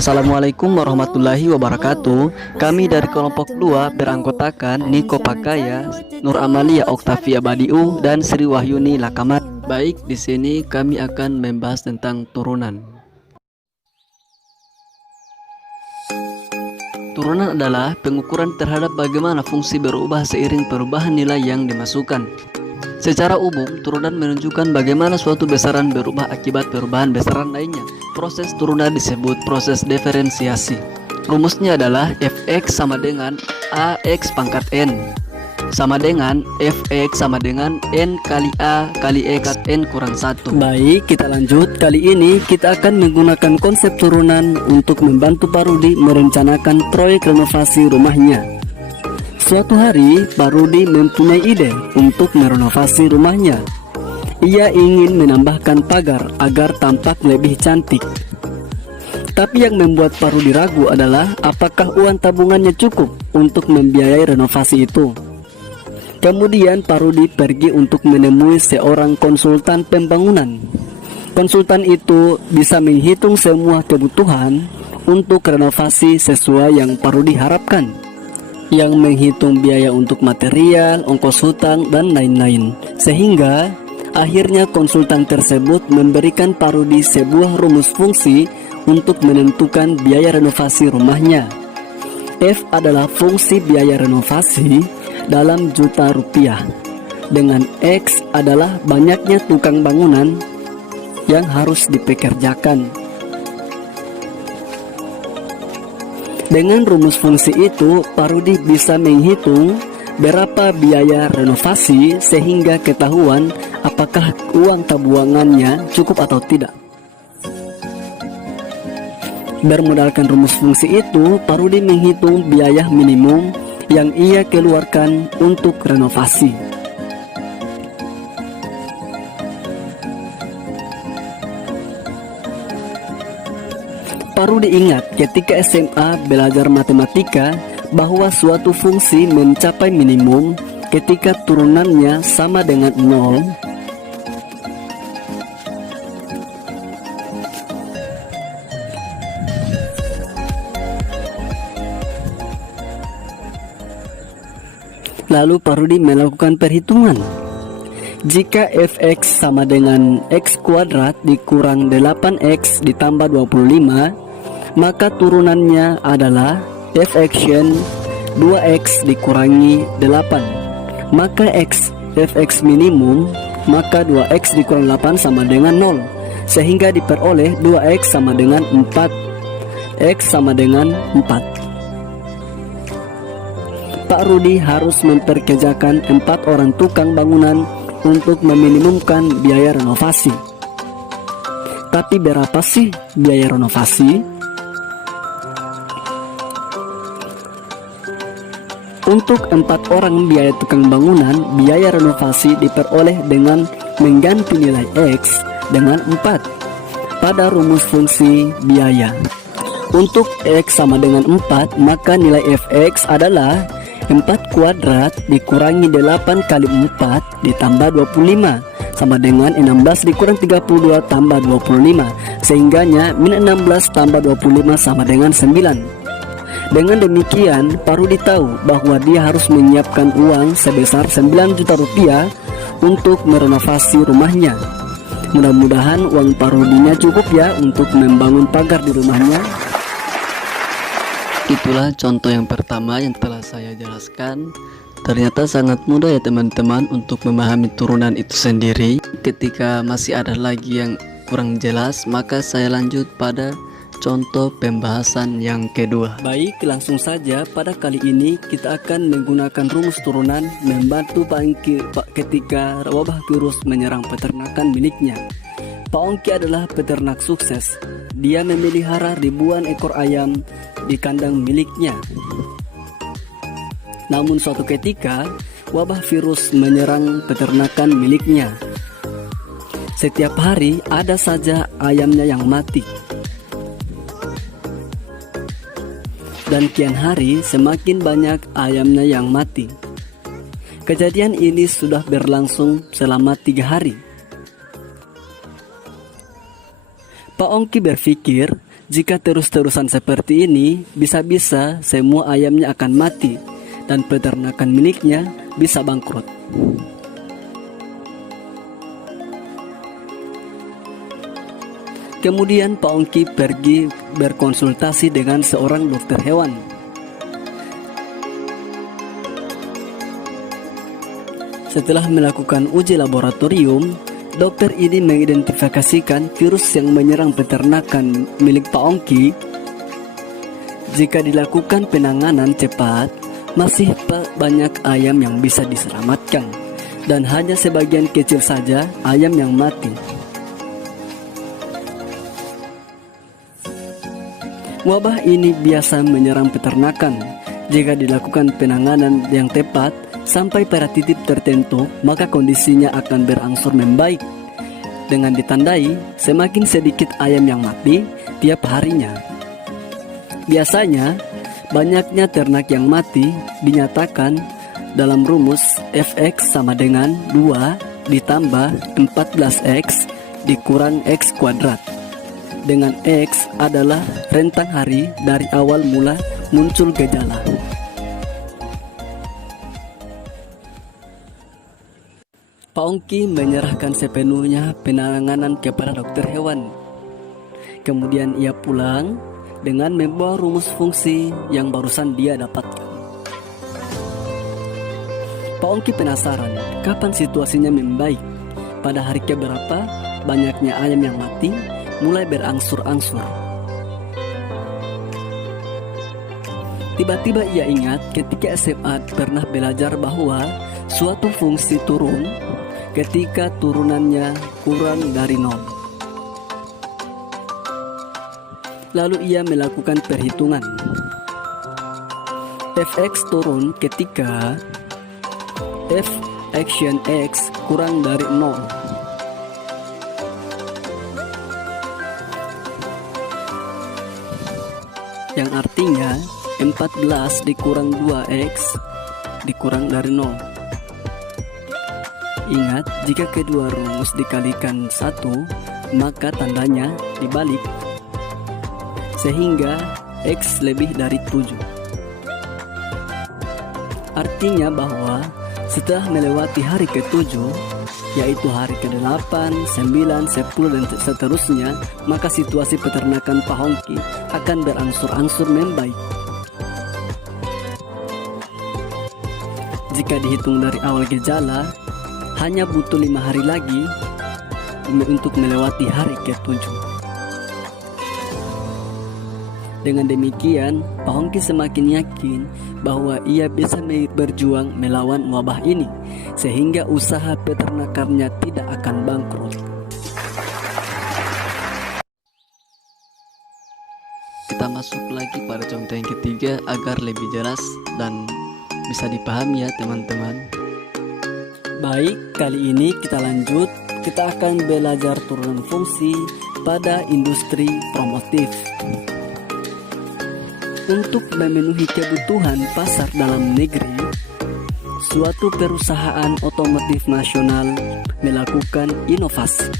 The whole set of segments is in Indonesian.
Assalamualaikum warahmatullahi wabarakatuh. Kami dari kelompok 2 beranggotakan Niko Pakaya, Nur Amalia Oktavia Badiu, dan Sri Wahyuni Lakamat. Baik, di sini kami akan membahas tentang turunan. Turunan adalah pengukuran terhadap bagaimana fungsi berubah seiring perubahan nilai yang dimasukkan. Secara umum, turunan menunjukkan bagaimana suatu besaran berubah akibat perubahan besaran lainnya. Proses turunan disebut proses diferensiasi. Rumusnya adalah fx sama dengan ax pangkat n sama dengan fx sama dengan n kali a kali x n kurang 1. Baik, kita lanjut. Kali ini kita akan menggunakan konsep turunan untuk membantu Pak Rudi merencanakan proyek renovasi rumahnya. Suatu hari, Pak Rudi mempunyai ide untuk merenovasi rumahnya. Ia ingin menambahkan pagar agar tampak lebih cantik. Tapi yang membuat Pak Rudi ragu adalah apakah uang tabungannya cukup untuk membiayai renovasi itu. Kemudian Pak Rudi pergi untuk menemui seorang konsultan pembangunan. Konsultan itu bisa menghitung semua kebutuhan untuk renovasi sesuai yang Pak Rudi harapkan, yang menghitung biaya untuk material, ongkos hutang, dan lain-lain. Sehingga akhirnya konsultan tersebut memberikan Pak Rudi sebuah rumus fungsi untuk menentukan biaya renovasi rumahnya. F adalah fungsi biaya renovasi dalam juta rupiah, dengan X adalah banyaknya tukang bangunan yang harus dipekerjakan. Dengan rumus fungsi itu, Pak Rudi bisa menghitung berapa biaya renovasi sehingga ketahuan apakah uang tabungannya cukup atau tidak. Bermodalkan rumus fungsi itu, Pak Rudi menghitung biaya minimum yang ia keluarkan untuk renovasi. Pak Rudi ingat ketika SMA belajar matematika bahwa suatu fungsi mencapai minimum ketika turunannya sama dengan 0. Lalu Pak Rudi melakukan perhitungan. Jika fx sama dengan x kuadrat dikurang 8x ditambah 25, maka turunannya adalah fx-nya 2x dikurangi 8. Maka fx minimum, maka 2x dikurang 8 sama dengan 0. Sehingga diperoleh 2x sama dengan 4. X sama dengan 4. Pak Rudi harus memperkerjakan 4 orang tukang bangunan untuk meminimumkan biaya renovasi. Tapi berapa sih biaya renovasi? Untuk 4 orang biaya tukang bangunan, biaya renovasi diperoleh dengan mengganti nilai X dengan 4 pada rumus fungsi biaya. Untuk X sama dengan 4, maka nilai fx adalah 4 kuadrat dikurangi 8 kali 4 ditambah 25 sama dengan 16 dikurang 32 tambah 25, sehingganya min 16 tambah 25 sama dengan 9. Dengan demikian, Pak Rudi tahu bahwa dia harus menyiapkan uang sebesar 9 juta rupiah untuk merenovasi rumahnya. Mudah-mudahan uang Pak Rudinya cukup ya untuk membangun pagar di rumahnya. Itulah contoh yang pertama yang telah saya jelaskan. Ternyata sangat mudah ya teman-teman untuk memahami turunan itu sendiri. Ketika masih ada lagi yang kurang jelas, maka saya lanjut pada contoh pembahasan yang kedua. Baik, langsung saja. Pada kali ini kita akan menggunakan rumus turunan membantu Pak Ongki ketika wabah virus menyerang peternakan miliknya. Pak Ongki adalah peternak sukses. Dia memelihara ribuan ekor ayam di kandang miliknya. Namun suatu ketika wabah virus menyerang peternakan miliknya. Setiap hari ada saja ayamnya yang mati. Dan kian hari semakin banyak ayamnya yang mati. Kejadian ini sudah berlangsung selama 3 hari. Pak Ongki berpikir Jika terus-terusan seperti ini, bisa-bisa semua ayamnya akan mati dan peternakan miliknya bisa bangkrut. Kemudian Pak Ongki pergi berkonsultasi dengan seorang dokter hewan. Setelah melakukan uji laboratorium, dokter ini mengidentifikasikan virus yang menyerang peternakan milik Pak Ongki. Jika dilakukan penanganan cepat, masih banyak ayam yang bisa diselamatkan, dan hanya sebagian kecil saja ayam yang mati. Wabah ini biasa menyerang peternakan. Jika dilakukan penanganan yang tepat sampai pada titik tertentu, maka kondisinya akan berangsur membaik, dengan ditandai semakin sedikit ayam yang mati tiap harinya. Biasanya, banyaknya ternak yang mati dinyatakan dalam rumus Fx sama dengan 2 ditambah 14x dikurang x kuadrat, dengan X adalah rentang hari dari awal mula muncul gejala. Pak Ongki menyerahkan sepenuhnya penanganan kepada dokter hewan. Kemudian ia pulang dengan membawa rumus fungsi yang barusan dia dapatkan. Pak Ongki penasaran kapan situasinya membaik. Pada hari keberapa banyaknya ayam yang mati mulai berangsur-angsur. Tiba-tiba ia ingat ketika SMA pernah belajar bahwa suatu fungsi turun ketika turunannya kurang dari 0. Lalu ia melakukan perhitungan. Fx turun ketika f action x kurang dari 0. Yang artinya 14 dikurang 2x dikurang dari 0. Ingat, jika kedua rumus dikalikan 1, maka tandanya dibalik, sehingga x lebih dari 7. Artinya bahwa setelah melewati hari ke-7, yaitu hari ke-8, 9, 10, dan seterusnya, maka situasi peternakan Pak Ongki akan berangsur-angsur membaik. Jika dihitung dari awal gejala, hanya butuh 5 hari lagi untuk melewati hari ke-7. Dengan demikian, Pak Ongki semakin yakin bahwa ia bisa berjuang melawan wabah ini, sehingga usaha peternakannya tidak akan bangkrut. Kita masuk lagi pada contoh yang ketiga agar lebih jelas dan bisa dipahami ya teman-teman. Baik, kali ini kita lanjut. Kita akan belajar turunan fungsi pada industri promotif. Untuk memenuhi kebutuhan pasar dalam negeri, suatu perusahaan otomotif nasional melakukan inovasi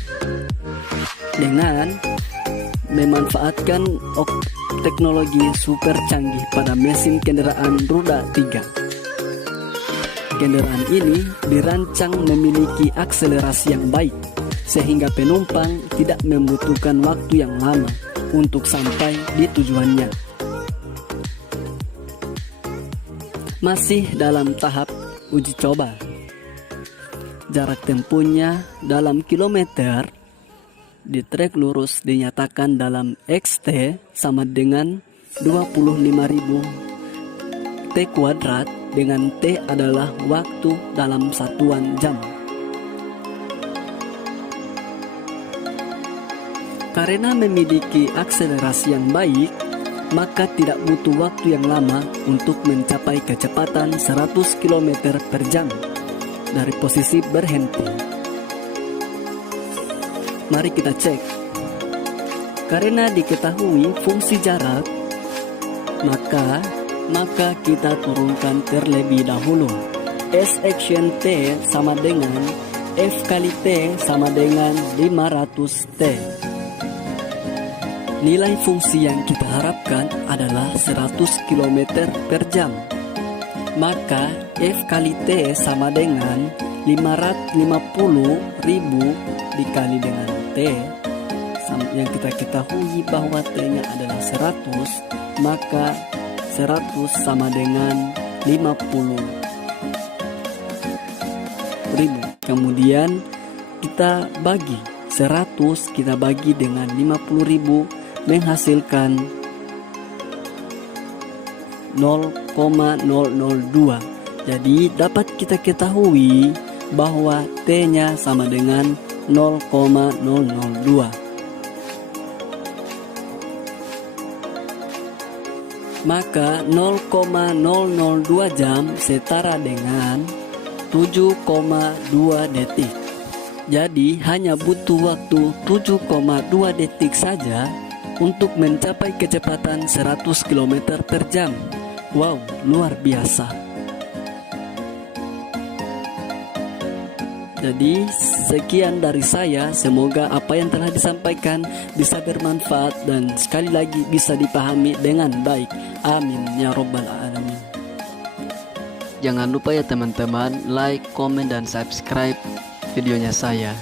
dengan memanfaatkan teknologi super canggih pada mesin kendaraan roda 3. Kendaraan ini dirancang memiliki akselerasi yang baik, sehingga penumpang tidak membutuhkan waktu yang lama untuk sampai di tujuannya. Masih dalam tahap uji coba. Jarak tempuhnya dalam kilometer di trek lurus dinyatakan dalam XT sama dengan 25.000 T kuadrat, dengan T adalah waktu dalam satuan jam. Karena memiliki akselerasi yang baik, maka tidak butuh waktu yang lama untuk mencapai kecepatan 100 km per jam dari posisi berhenti. Mari kita cek. Karena diketahui fungsi jarak, maka kita turunkan terlebih dahulu. S action T sama dengan F kali T sama dengan 500 T. Nilai fungsi yang kita harapkan adalah 100 km per jam. Maka F kali T sama dengan 550.000 dikali dengan T, yang kita ketahui bahwa T-nya adalah 100, maka 100 sama dengan 50.000. Kemudian kita bagi 100, kita bagi dengan 50.000, menghasilkan 0,002. Jadi dapat kita ketahui bahwa T-nya sama dengan 0,002. Maka 0,002 jam setara dengan 7,2 detik. Jadi hanya butuh waktu 7,2 detik saja untuk mencapai kecepatan 100 km per jam. Wow, luar biasa. Jadi sekian dari saya, semoga apa yang telah disampaikan bisa bermanfaat dan sekali lagi bisa dipahami dengan baik. Amin ya robbal alamin. Jangan lupa ya teman-teman, like, komen, dan subscribe videonya saya.